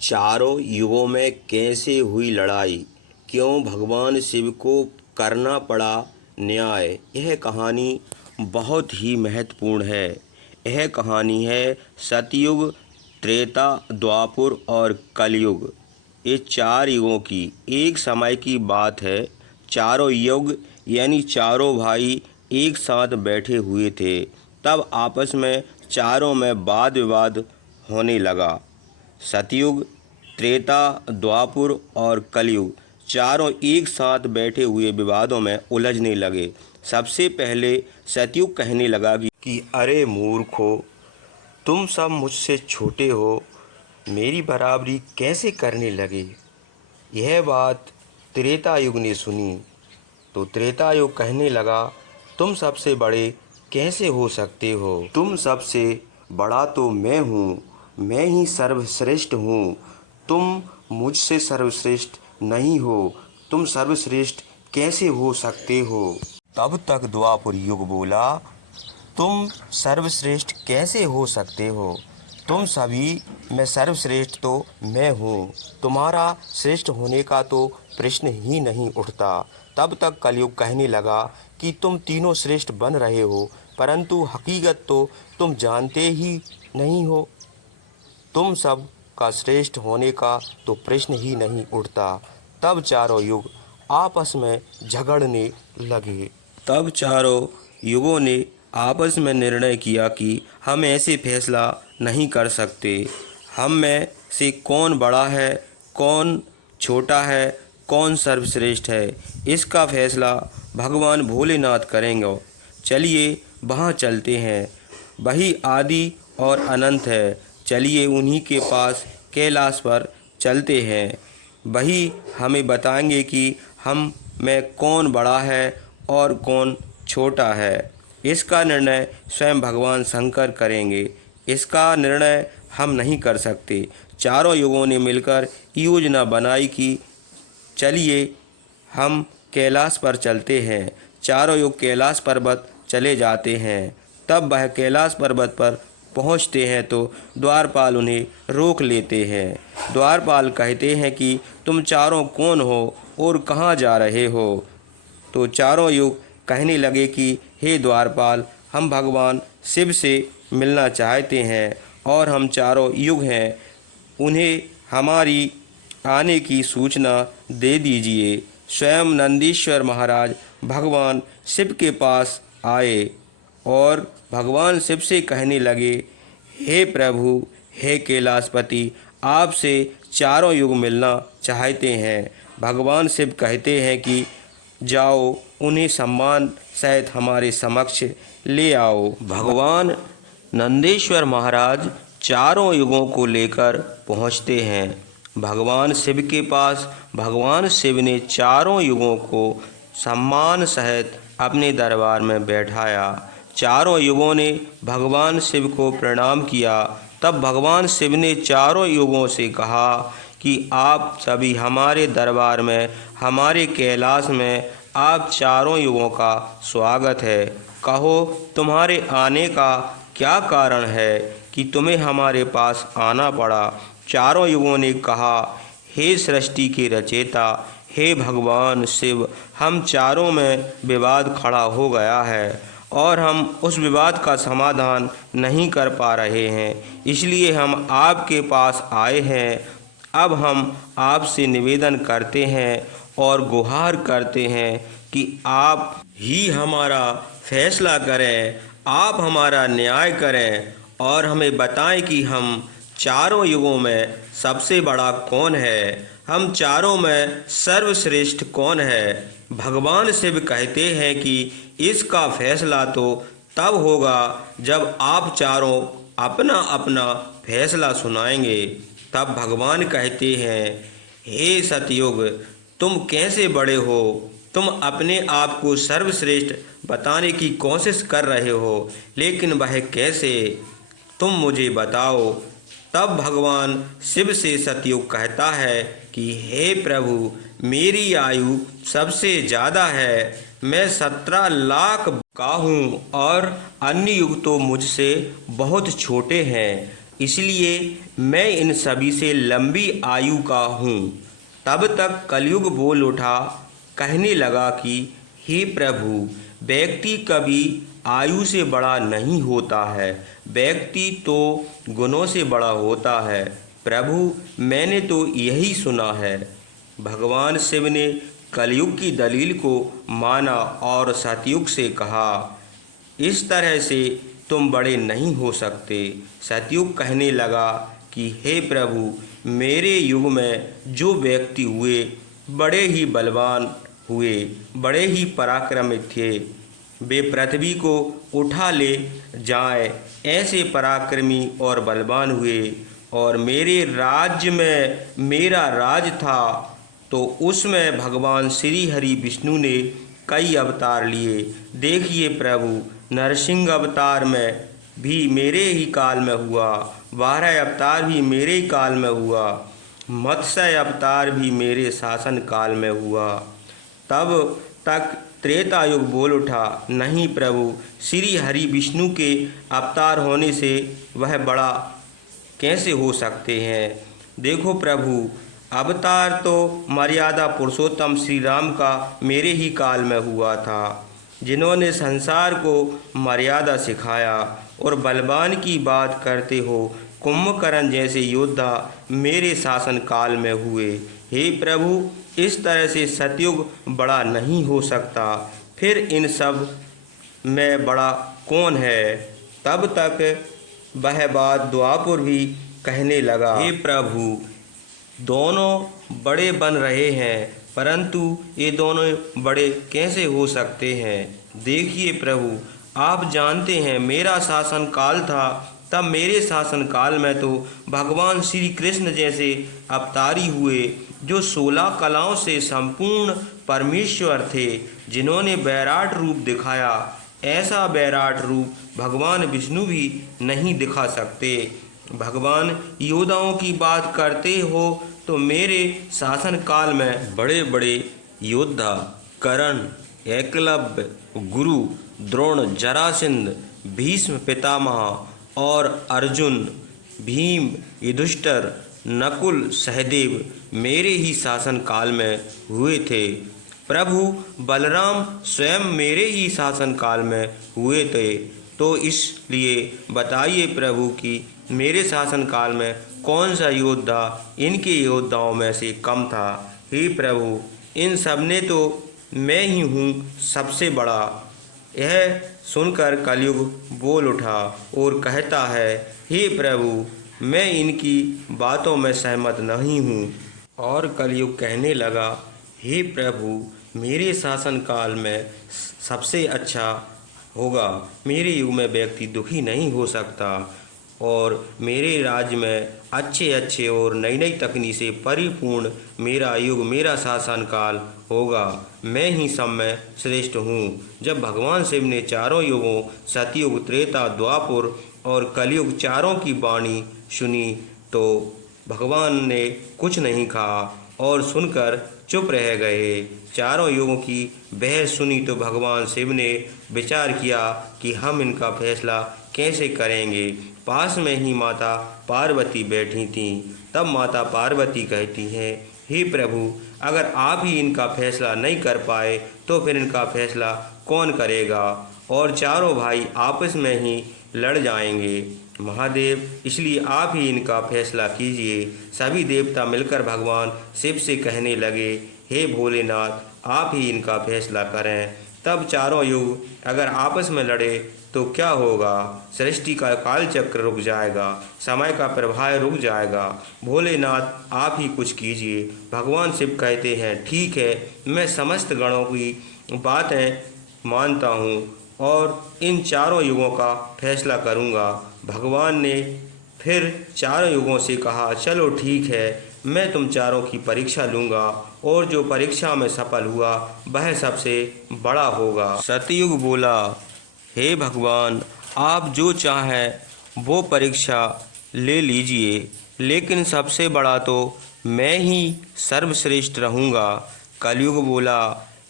चारों युगों में कैसे हुई लड़ाई, क्यों भगवान शिव को करना पड़ा न्याय। यह कहानी बहुत ही महत्वपूर्ण है। यह कहानी है सतयुग, त्रेता, द्वापुर और कलयुग। ये चार युगों की एक समय की बात है। चारों युग यानी चारों भाई एक साथ बैठे हुए थे। तब आपस में चारों में वाद विवाद होने लगा। सतयुग, त्रेता, द्वापुर और कलयुग चारों एक साथ बैठे हुए विवादों में उलझने लगे। सबसे पहले सतयुग कहने लगा कि अरे मूर्खो, तुम सब मुझसे छोटे हो, मेरी बराबरी कैसे करने लगे। यह बात त्रेता युग ने सुनी तो त्रेता युग कहने लगा, तुम सबसे बड़े कैसे हो सकते हो। तुम सबसे बड़ा तो मैं हूँ, मैं ही सर्वश्रेष्ठ हूँ। तुम मुझसे सर्वश्रेष्ठ नहीं हो। तुम सर्वश्रेष्ठ कैसे हो सकते हो। तब तक द्वापर युग बोला, तुम सर्वश्रेष्ठ कैसे हो सकते हो। तुम सभी में सर्वश्रेष्ठ तो मैं हूँ। तुम्हारा श्रेष्ठ होने का तो प्रश्न ही नहीं उठता। तब तक कलयुग कहने लगा कि तुम तीनों श्रेष्ठ बन रहे हो, परंतु हकीकत तो तुम जानते ही नहीं हो। तुम सब का श्रेष्ठ होने का तो प्रश्न ही नहीं उठता। तब चारों युग आपस में झगड़ने लगे। तब चारों युगों ने आपस में निर्णय किया कि हम ऐसे फैसला नहीं कर सकते। हम में से कौन बड़ा है, कौन छोटा है, कौन सर्वश्रेष्ठ है, इसका फैसला भगवान भोलेनाथ करेंगे। चलिए वहाँ चलते हैं। वही आदि और अनंत है। चलिए उन्हीं के पास कैलाश पर चलते हैं। वही हमें बताएंगे कि हम में कौन बड़ा है और कौन छोटा है। इसका निर्णय स्वयं भगवान शंकर करेंगे। इसका निर्णय हम नहीं कर सकते। चारों युगों ने मिलकर योजना बनाई कि चलिए हम कैलाश पर चलते हैं। चारों युग कैलाश पर्वत चले जाते हैं। तब वह कैलाश पर्वत पर पहुंचते हैं तो द्वारपाल उन्हें रोक लेते हैं। द्वारपाल कहते हैं कि तुम चारों कौन हो और कहाँ जा रहे हो। तो चारों युग कहने लगे कि हे द्वारपाल, हम भगवान शिव से मिलना चाहते हैं और हम चारों युग हैं, उन्हें हमारी आने की सूचना दे दीजिए। स्वयं नंदीश्वर महाराज भगवान शिव के पास आए और भगवान शिव से कहने लगे, हे प्रभु, हे कैलाशपति, आपसे चारों युग मिलना चाहते हैं। भगवान शिव कहते हैं कि जाओ, उन्हें सम्मान सहित हमारे समक्ष ले आओ। भगवान नंदीश्वर महाराज चारों युगों को लेकर पहुँचते हैं भगवान शिव के पास। भगवान शिव ने चारों युगों को सम्मान सहित अपने दरबार में बैठाया। चारों युगों ने भगवान शिव को प्रणाम किया। तब भगवान शिव ने चारों युगों से कहा कि आप सभी हमारे दरबार में, हमारे कैलाश में आप चारों युगों का स्वागत है। कहो, तुम्हारे आने का क्या कारण है कि तुम्हें हमारे पास आना पड़ा। चारों युगों ने कहा, हे सृष्टि के रचयिता, हे भगवान शिव, हम चारों में विवाद खड़ा हो गया है और हम उस विवाद का समाधान नहीं कर पा रहे हैं, इसलिए हम आपके पास आए हैं। अब हम आपसे निवेदन करते हैं और गुहार करते हैं कि आप ही हमारा फैसला करें, आप हमारा न्याय करें और हमें बताएं कि हम चारों युगों में सबसे बड़ा कौन है, हम चारों में सर्वश्रेष्ठ कौन है। भगवान शिव कहते हैं कि इसका फैसला तो तब होगा जब आप चारों अपना अपना फैसला सुनाएंगे। तब भगवान कहते हैं, हे सतयुग, तुम कैसे बड़े हो। तुम अपने आप को सर्वश्रेष्ठ बताने की कोशिश कर रहे हो, लेकिन वह कैसे, तुम मुझे बताओ। तब भगवान शिव से सतयुग कहता है कि हे प्रभु, मेरी आयु सबसे ज़्यादा है, मैं 17 लाख का हूँ और अन्य युग तो मुझसे बहुत छोटे हैं। इसलिए मैं इन सभी से लंबी आयु का हूँ। तब तक कलयुग बोल उठा, कहने लगा कि हे प्रभु, व्यक्ति कभी आयु से बड़ा नहीं होता है, व्यक्ति तो गुणों से बड़ा होता है। प्रभु, मैंने तो यही सुना है। भगवान शिव ने कलयुग की दलील को माना और सतयुग से कहा, इस तरह से तुम बड़े नहीं हो सकते। सतयुग कहने लगा कि हे प्रभु, मेरे युग में जो व्यक्ति हुए बड़े ही बलवान हुए, बड़े ही पराक्रमी थे। वे पृथ्वी को उठा ले जाएं, ऐसे पराक्रमी और बलवान हुए। और मेरे राज्य में मेरा राज था तो उसमें भगवान श्री हरि विष्णु ने कई अवतार लिए। देखिए प्रभु, नरसिंह अवतार में भी मेरे ही काल में हुआ, 12 अवतार भी मेरे ही काल में हुआ, मत्स्य अवतार भी मेरे शासन काल में हुआ। तब तक त्रेता युग बोल उठा, नहीं प्रभु, श्री हरि विष्णु के अवतार होने से वह बड़ा कैसे हो सकते हैं। देखो प्रभु, अवतार तो मर्यादा पुरुषोत्तम श्री राम का मेरे ही काल में हुआ था, जिन्होंने संसार को मर्यादा सिखाया। और बलवान की बात करते हो, कुंभकर्ण जैसे योद्धा मेरे शासन काल में हुए। हे प्रभु, इस तरह से सतयुग बड़ा नहीं हो सकता, फिर इन सब में बड़ा कौन है। तब तक वह बात द्वापर भी कहने लगा, हे प्रभु, दोनों बड़े बन रहे हैं, परंतु ये दोनों बड़े कैसे हो सकते हैं। देखिए प्रभु, आप जानते हैं मेरा शासन काल था, तब मेरे शासन काल में तो भगवान श्री कृष्ण जैसे अवतारी हुए, जो 16 कलाओं से संपूर्ण परमेश्वर थे, जिन्होंने वैराट रूप दिखाया। ऐसा वैराट रूप भगवान विष्णु भी नहीं दिखा सकते। भगवान योद्धाओं की बात करते हो तो मेरे शासन काल में बड़े बड़े योद्धा कर्ण, एकलव्य, गुरु, द्रोण, जरासंध, भीष्म पितामह और अर्जुन, भीम, युधिष्ठिर, नकुल, सहदेव मेरे ही शासन काल में हुए थे। प्रभु बलराम स्वयं मेरे ही शासन काल में हुए थे। तो इसलिए बताइए प्रभु कि मेरे शासन काल में कौन सा योद्धा इनके योद्धाओं में से कम था। हे प्रभु, इन सब ने तो मैं ही हूँ सबसे बड़ा। यह सुनकर कलयुग बोल उठा और कहता है, हे प्रभु, मैं इनकी बातों में सहमत नहीं हूँ। और कलयुग कहने लगा, हे प्रभु, मेरे शासन काल में सबसे अच्छा होगा। मेरे युग में व्यक्ति दुखी नहीं हो सकता और मेरे राज्य में अच्छे अच्छे और नई नई तकनीक से परिपूर्ण मेरा युग, मेरा शासन काल होगा। मैं ही सब में श्रेष्ठ हूँ। जब भगवान शिव ने चारों युगों सतयुग, त्रेता, द्वापर और कलयुग चारों की वाणी सुनी तो भगवान ने कुछ नहीं कहा और सुनकर चुप रह गए। चारों युगों की बहस सुनी तो भगवान शिव ने विचार किया कि हम इनका फैसला कैसे करेंगे। पास में ही माता पार्वती बैठी थीं। तब माता पार्वती कहती हैं, हे प्रभु, अगर आप ही इनका फैसला नहीं कर पाए तो फिर इनका फैसला कौन करेगा। और चारों भाई आपस में ही लड़ जाएंगे। महादेव, इसलिए आप ही इनका फैसला कीजिए। सभी देवता मिलकर भगवान शिव से कहने लगे, हे भोलेनाथ, आप ही इनका फैसला करें। तब चारों युग अगर आपस में लड़े तो क्या होगा। सृष्टि का कालचक्र रुक जाएगा, समय का प्रवाह रुक जाएगा। भोलेनाथ, आप ही कुछ कीजिए। भगवान शिव कहते हैं, ठीक है, मैं समस्त गणों की बातें मानता हूँ और इन चारों युगों का फैसला करूँगा। भगवान ने फिर चारों युगों से कहा, चलो ठीक है, मैं तुम चारों की परीक्षा लूँगा और जो परीक्षा में सफल हुआ वह सबसे बड़ा होगा। सतयुग बोला, हे भगवान, आप जो चाहें वो परीक्षा ले लीजिए, लेकिन सबसे बड़ा तो मैं ही सर्वश्रेष्ठ रहूँगा। कलयुग बोला,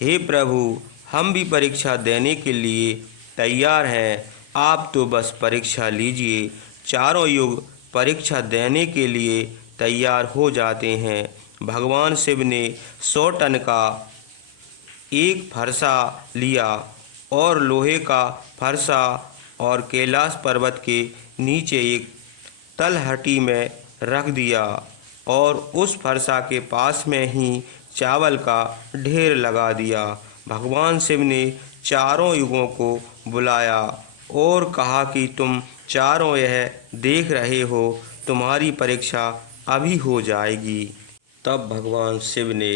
हे प्रभु, हम भी परीक्षा देने के लिए तैयार हैं, आप तो बस परीक्षा लीजिए। चारों युग परीक्षा देने के लिए तैयार हो जाते हैं। भगवान शिव ने 100 टन का एक फरसा लिया और लोहे का फरसा और कैलाश पर्वत के नीचे एक तलहटी में रख दिया और उस फरसा के पास में ही चावल का ढेर लगा दिया। भगवान शिव ने चारों युगों को बुलाया और कहा कि तुम चारों यह देख रहे हो, तुम्हारी परीक्षा अभी हो जाएगी। तब भगवान शिव ने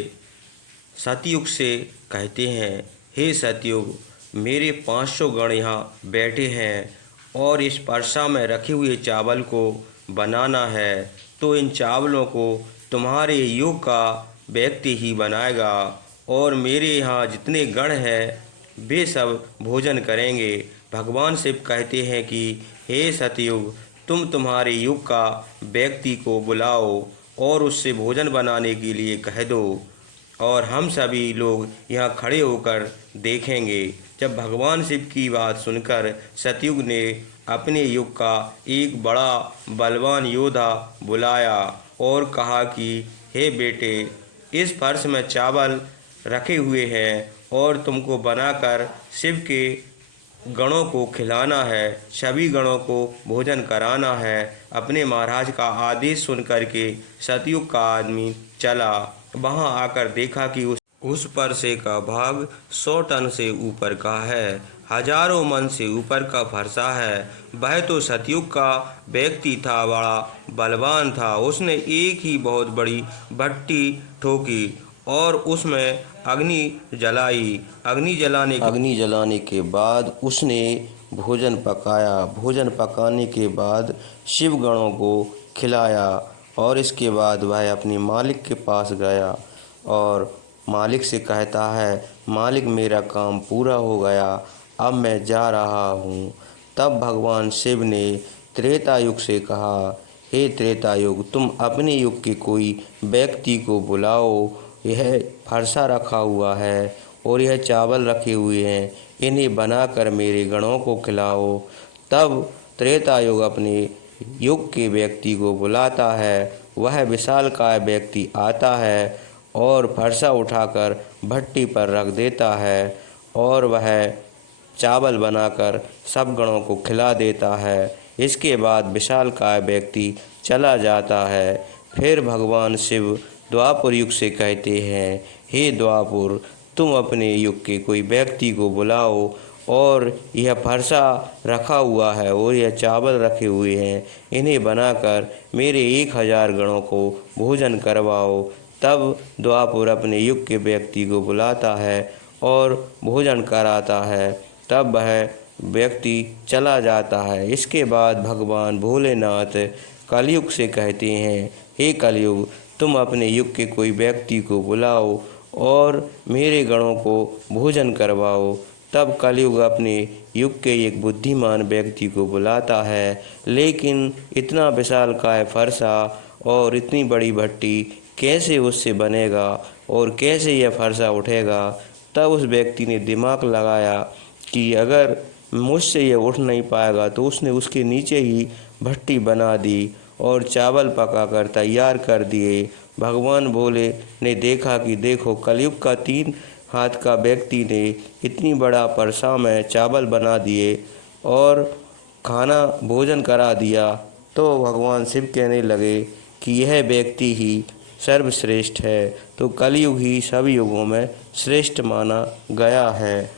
सतयुग से कहते हैं, हे सतयुग, मेरे 500 गण यहाँ बैठे हैं और इस परसा में रखे हुए चावल को बनाना है, तो इन चावलों को तुम्हारे युग का व्यक्ति ही बनाएगा और मेरे यहाँ जितने गण हैं वे सब भोजन करेंगे। भगवान शिव कहते हैं कि हे सतयुग, तुम तुम्हारे युग का व्यक्ति को बुलाओ और उससे भोजन बनाने के लिए कह दो और हम सभी लोग यहाँ खड़े होकर देखेंगे। जब भगवान शिव की बात सुनकर सतयुग ने अपने युग का एक बड़ा बलवान योद्धा बुलाया और कहा कि हे बेटे, इस फर्श में चावल रखे हुए हैं और तुमको बनाकर शिव के गणों को खिलाना है, सभी गणों को भोजन कराना है। अपने महाराज का आदेश सुन करके सतयुग का आदमी चला। वहां आकर देखा कि उस परसे का भाग 100 टन से ऊपर का है, हजारों मन से ऊपर का फरसा है। वह तो सतयुग का व्यक्ति था, बड़ा बलवान था। उसने एक ही बहुत बड़ी भट्टी ठोकी और उसमें अग्नि जलाई। अग्नि जलाने के बाद उसने भोजन पकाया। भोजन पकाने के बाद शिव गणों को खिलाया और इसके बाद वह अपने मालिक के पास गया और मालिक से कहता है, मालिक, मेरा काम पूरा हो गया, अब मैं जा रहा हूँ। तब भगवान शिव ने त्रेता युग से कहा, हे त्रेता युग, तुम अपने युग के कोई व्यक्ति को बुलाओ। यह फरसा रखा हुआ है और यह चावल रखे हुए हैं, इन्हें बनाकर मेरे गणों को खिलाओ। तब त्रेता युग अपने युग के व्यक्ति को बुलाता है। वह विशालकाय व्यक्ति आता है और फरसा उठाकर भट्टी पर रख देता है और वह चावल बनाकर सब गणों को खिला देता है। इसके बाद विशालकाय व्यक्ति चला जाता है। फिर भगवान शिव द्वापर युग से कहते हैं, हे द्वापर, तुम अपने युग के कोई व्यक्ति को बुलाओ और यह फरसा रखा हुआ है और यह चावल रखे हुए हैं, इन्हें बनाकर मेरे 1000 गणों को भोजन करवाओ। तब द्वापर अपने युग के व्यक्ति को बुलाता है और भोजन कराता है। तब वह व्यक्ति चला जाता है। इसके बाद भगवान भोलेनाथ कलयुग से कहते हैं, हे कलयुग, तुम अपने युग के कोई व्यक्ति को बुलाओ और मेरे गणों को भोजन करवाओ। तब कलयुग अपने युग के एक बुद्धिमान व्यक्ति को बुलाता है, लेकिन इतना विशालकाय फरसा और इतनी बड़ी भट्टी कैसे उससे बनेगा और कैसे यह फरसा उठेगा। तब उस व्यक्ति ने दिमाग लगाया कि अगर मुझसे यह उठ नहीं पाएगा, तो उसने उसके नीचे ही भट्टी बना दी और चावल पकाकर तैयार कर दिए। भगवान भोले ने देखा कि देखो, कलयुग का 3 हाथ का व्यक्ति ने इतनी बड़ा परसा में चावल बना दिए और खाना भोजन करा दिया। तो भगवान शिव कहने लगे कि यह व्यक्ति ही सर्वश्रेष्ठ है। तो कलयुग ही सभी युगों में श्रेष्ठ माना गया है।